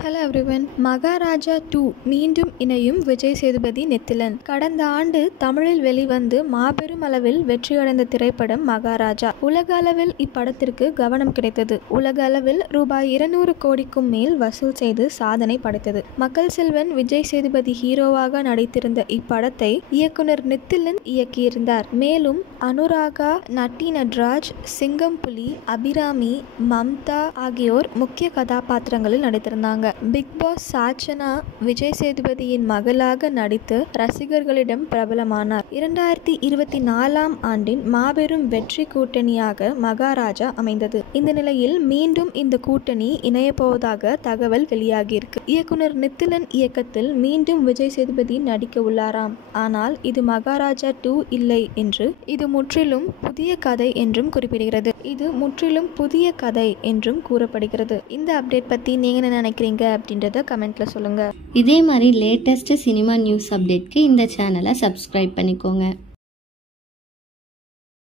Hello everyone. Maharaja 2 மீண்டும் இணையும் விஜய் சேதுபதி, நித்திலன். கடந்த ஆண்டு தமிழில் வெளிவந்து மாபெரும் அளவில் வெற்றியடைந்த திரைப்படம் மகாராஜா. உலக அளவில் இப்படத்திற்கு கவனம் கிடைத்தது. உலக அளவில் ரூபாய் 200 கோடிக்கும் மேல் வசூல் செய்து சாதனை படைத்தது. மக்கள் செல்வன் விஜய் சேதுபதி ஹீரோவாக நடித்திருந்த இப்படத்தை இயக்குனர் நித்திலன் இயக்கியிருந்தார். மேலும் அனுராகா, நட்டி நட்ராஜ், சிங்கம்புலி, அபிராமி, மம்தா ஆகியோர் முக்கிய கதாபாத்திரங்களில் நடித்திருந்தாங்க. பிக் பாஸ் சாச்சனா விஜய் சேதுபதியின் மகளாக நடித்து ரசிகர்களிடம் பிரபலமானார். 2024ஆம் ஆண்டின் மாபெரும் வெற்றி கூட்டணியாக மகாராஜா அமைந்தது. இந்த நிலையில் மீண்டும் இந்த கூட்டணி இணையப்போவதாக தகவல் வெளியாகியிருக்கு. இயக்குனர் நித்திலன் இயக்கத்தில் மீண்டும் விஜய் சேதுபதி நடிக்க உள்ளாராம். ஆனால் இது மகாராஜா 2 இல்லை என்று, இது முற்றிலும் புதிய கதை என்றும் குறிப்பிடுகிறது. கூறப்படுகிறது. இந்த அப்டேட் பத்தி நீங்க என்ன நினைக்கிறீங்க அப்படின்றத கமெண்ட்ல சொல்லுங்க. இதே மாதிரி லேட்டஸ்ட் சினிமா நியூஸ் அப்டேட்க்கு இந்த சேனலை சப்ஸ்கிரைப் பண்ணிக்கோங்க.